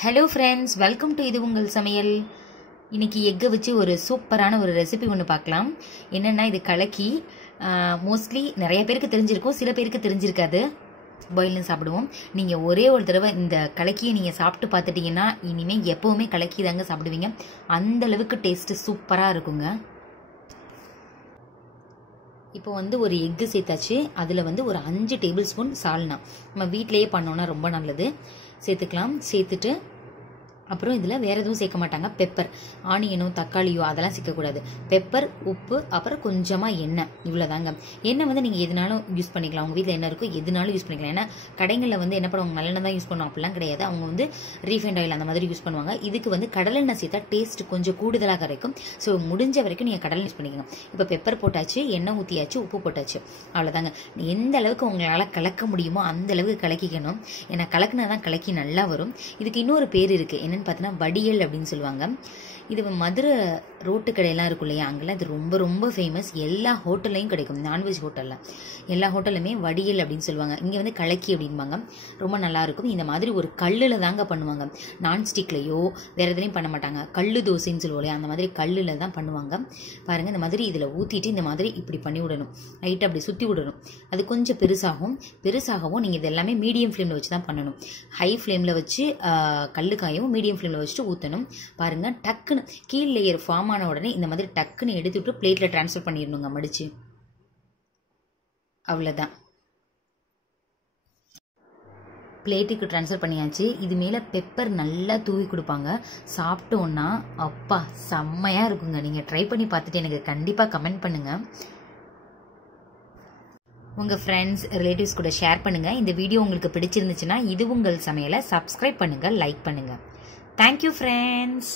Hello friends welcome to இது உங்கள் சமையல். இன்னைக்கு எக்கை வச்சு ஒரு சூப்பரான ஒரு ரெசிபி ஒன்று பார்க்கலாம். என்னென்னா இது கலக்கி மோஸ்ட்லி நிறைய பேருக்கு தெரிஞ்சிருக்கும் சில பேருக்கு தெரிஞ்சிருக்காது. பாயில்னு சாப்பிடுவோம். நீங்கள் ஒரே ஒரு தடவை இந்த கலக்கியை நீங்கள் சாப்பிட்டு பார்த்துட்டீங்கன்னா இனிமேல் எப்போவுமே கலக்கி தாங்க சாப்பிடுவீங்க. அந்த அளவுக்கு டேஸ்ட்டு சூப்பராக இருக்குங்க. இப்போ வந்து ஒரு எக்கு சேர்த்தாச்சு. அதில் வந்து ஒரு அஞ்சு டேபிள் ஸ்பூன் சால்னா நம்ம வீட்டிலேயே பண்ணோன்னா ரொம்ப நல்லது. சேர்த்துக்கலாம். சேர்த்துட்டு அப்புறம் இதில் வேறு எதுவும் சேர்க்க மாட்டாங்க. பெப்பர் ஆனியனோ தக்காளியோ அதெல்லாம் சேர்க்கக்கூடாது. பெப்பர் உப்பு அப்புறம் கொஞ்சமாக எண்ணெய். இவ்வளோதாங்க எண்ணெய் வந்து நீங்கள் எதுனாலும் யூஸ் பண்ணிக்கலாம். உங்கள் வீட்டில் என்ன இருக்கோ எதுனாலும் யூஸ் பண்ணிக்கலாம். ஏன்னா கடைகளில் வந்து என்ன பண்ணுவாங்க? நல்லெண்ணெய் தான் யூஸ் பண்ணுவோம் அப்படிலாம் கிடையாது. அவங்க வந்து ரீஃபைண்ட் ஆயில் அந்த மாதிரி யூஸ் பண்ணுவாங்க. இதுக்கு வந்து கடலெண்ணெய் சேர்த்தா டேஸ்ட் கொஞ்சம் கூடுதலாக கிடைக்கும். ஸோ முடிஞ்ச வரைக்கும் நீங்கள் கடலை யூஸ் பண்ணிக்கணும். இப்போ பெப்பர் போட்டாச்சு எண்ணெய் ஊற்றியாச்சு உப்பு போட்டாச்சு. அவ்வளோதாங்க எந்த அளவுக்கு உங்களால் கலக்க முடியுமோ அந்த அளவுக்கு கலக்கிக்கணும். ஏன்னா கலக்குனா தான் கலக்கி நல்லா வரும். இதுக்கு இன்னொரு பேர் இருக்குது என்னென்னு பார்த்தீங்கன்னா வடியல் அப்படின்னு சொல்லுவாங்க. இது மதுரை ரோட்டு கடையெல்லாம் இருக்கும் இல்லையா? அங்கெல்லாம் இது ரொம்ப ரொம்ப ஃபேமஸ் எல்லா ஹோட்டல்லையும் கிடைக்கும். நான்வெஜ் ஹோட்டலில் எல்லா ஹோட்டலுமே வடியல் அப்படின்னு சொல்லுவாங்க. இங்கே வந்து கலக்கி அப்படிம்பாங்க. ரொம்ப நல்லாயிருக்கும். இந்த மாதிரி ஒரு கல்லில் தாங்க பண்ணுவாங்க. நான்ஸ்டிக்லையோ வேறு எதுலையும் பண்ண மாட்டாங்க. கல் தோசைன்னு சொல்லுவோம் இல்லையா? அந்த மாதிரி கல்லில் தான் பண்ணுவாங்க. பாருங்கள் இந்த மாதிரி இதில் ஊற்றிட்டு இந்த மாதிரி இப்படி பண்ணி விடணும். லைட்டாக அப்படி சுற்றி விடணும். அது கொஞ்சம் பெருசாகும். பெருசாகவும் நீங்கள் இது எல்லாமே மீடியம் ஃப்ளேமில் வச்சு தான் பண்ணணும். ஹை ஃப்ளேமில் வச்சு கல்லு காயும் மீடியம் ஃப்ளேமில் வச்சுட்டு ஊற்றணும் பாருங்கள் டக்குன்னு கீழ் லேயர் ஃபார்ம் ஆன உடனே இந்த மாதிரி டக்குன்னு எடுத்து விட்டு பிளேட்டில் ட்ரான்ஸ்ஃபர் பண்ணிடணுங்க மடித்து அவ்வளோதான் பிளேட்டுக்கு ட்ரான்ஸ்ஃபர் பண்ணியாச்சு. இது மேலே பெப்பர் நல்லா தூவி கொடுப்பாங்க. சாப்பிட்டோன்னா அப்பா செம்மையாக இருக்குங்க. நீங்கள் ட்ரை பண்ணி பார்த்துட்டு எனக்கு கண்டிப்பாக கமெண்ட் பண்ணுங்கள் உங்கள் ஃப்ரெண்ட்ஸ் ரிலேட்டிவ்ஸ் கூட ஷேர் பண்ணுங்கள் இந்த வீடியோ உங்களுக்கு பிடிச்சிருந்துச்சுன்னா இது உங்கள் சமையலை சப்ஸ்கிரைப் பண்ணுங்கள் லைக் பண்ணுங்கள் தேங்க்யூ ஃப்ரெண்ட்ஸ்